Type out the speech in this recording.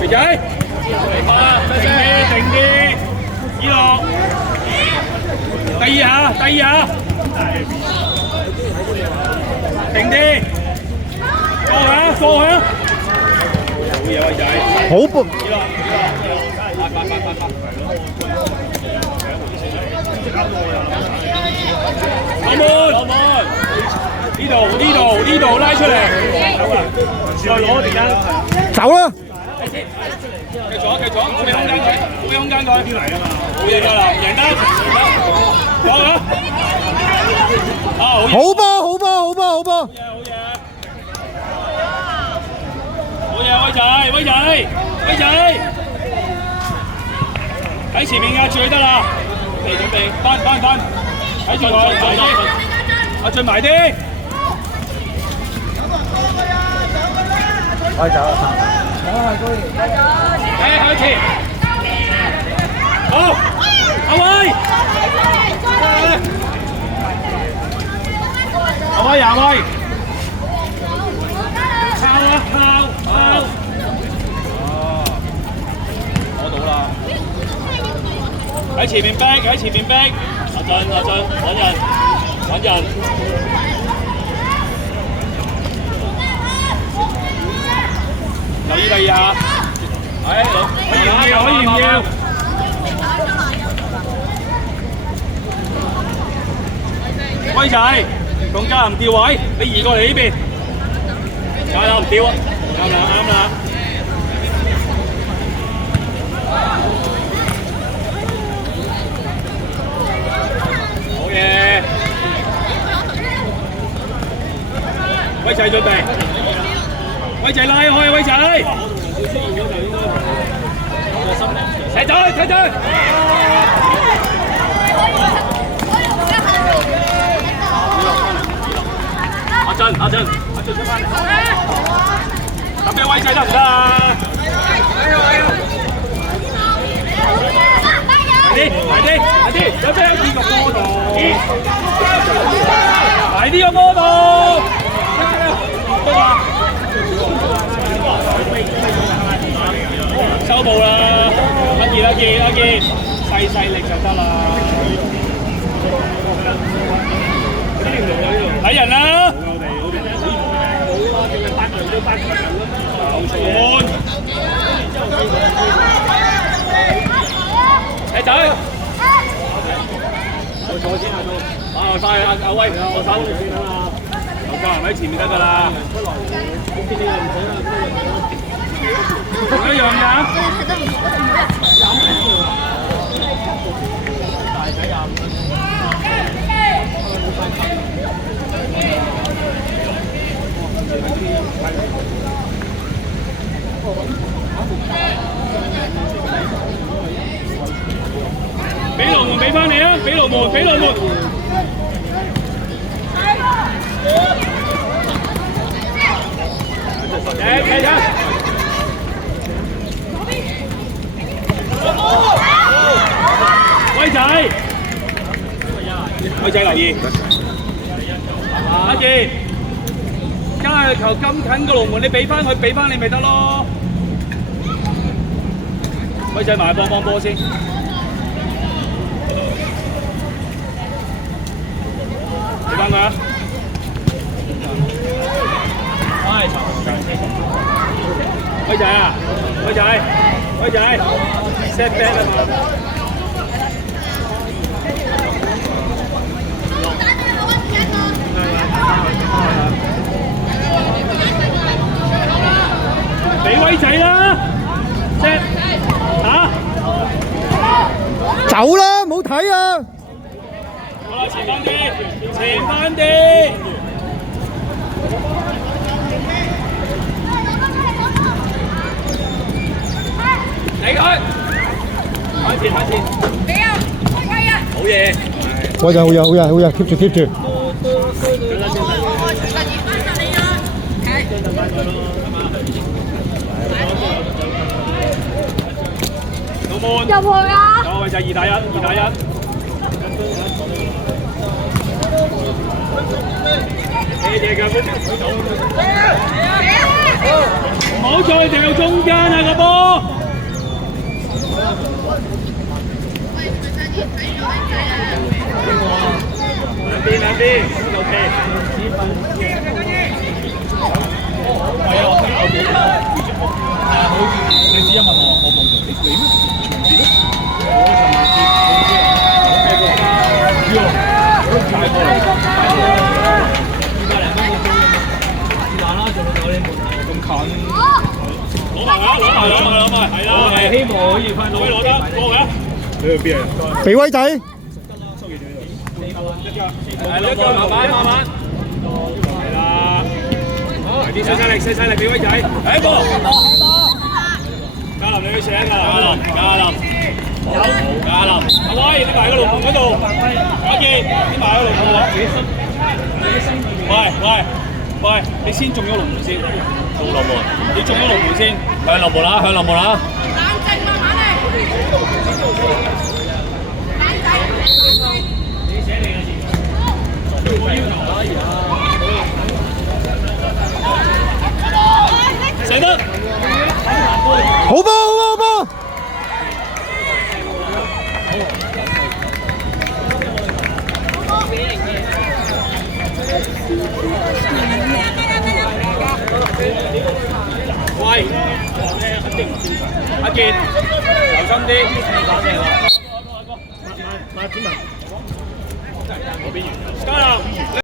肥仔，定啲，以落，第二下，定啲，過下，好嘢威仔，好噃，以落，老門，呢度拉出嚟，再攞時間，走啦！繼續，冇俾空間佢，邊嚟啊嘛，冇嘢㗎啦，贏得，講啊，好波，威仔，喺前面壓住佢得啦，嚟準備，翻，睇住佢，埋啲，阿俊埋啲。可以走啦。向前，好，阿威，靠，攞到啦，喺前面逼，阿俊，穩陣，留意第二下，可以唔要？威仔，同嘉林調位，你移過嚟呢邊，嘉林唔調啊，啱啦。好嘢，威仔準備，威仔拉開，威仔，踢隊。阿俊出翻嚟，咁樣威仔得唔得啊？埋啲，有咩喺個波度？埋啲個波度，收步啦，阿健，細力就得啦。睇人啦！踢仔，我坐先啊，快阿威，我手先啊，劉家仁喺前面得㗎啦，同一樣㗎。俾龍門俾翻你啊！俾龍門。誒，睇下。威仔留意。阿健，加佢球咁近個龍門，你俾翻你咪得咯。威仔埋幫波先。俾翻佢啊！威仔啊！威仔 ，set back 啊嘛！俾威仔啦 ，set 打，走啦，唔好睇啊！好啦，前翻啲。嚟佢，向前。你啊，威啊！好嘢！好嘢，keep 住。老門入去啊！有位就2打1。你哋嘅好再掉中間啊個波！兩邊 ，OK。係啊，我後邊好似你只一問我冇做，你咩？全部都大個嚟，200零蚊個鐘，是但啦，做到9點半，咁近。攞埋啦，攞埋，係啦，係希望可以翻到。可以攞得，過嘅。你去邊啊？俾威仔。係咯，慢慢。係啦。啲細細力俾威仔。一個。嘉林你去射啊！嘉林。嘉林。阿威，你埋喺個龍門嗰度。阿健，你埋喺個龍門喎。喂，你先中咗龍門先。中龍門。你中咗龍門先。向龍門啦，向龍門啦。冷靜，慢慢嚟。你寫你嘅字。冇要求啦，而家。射得。好波！喂，阿健，留心啲，慢，嗰邊完。嘉林。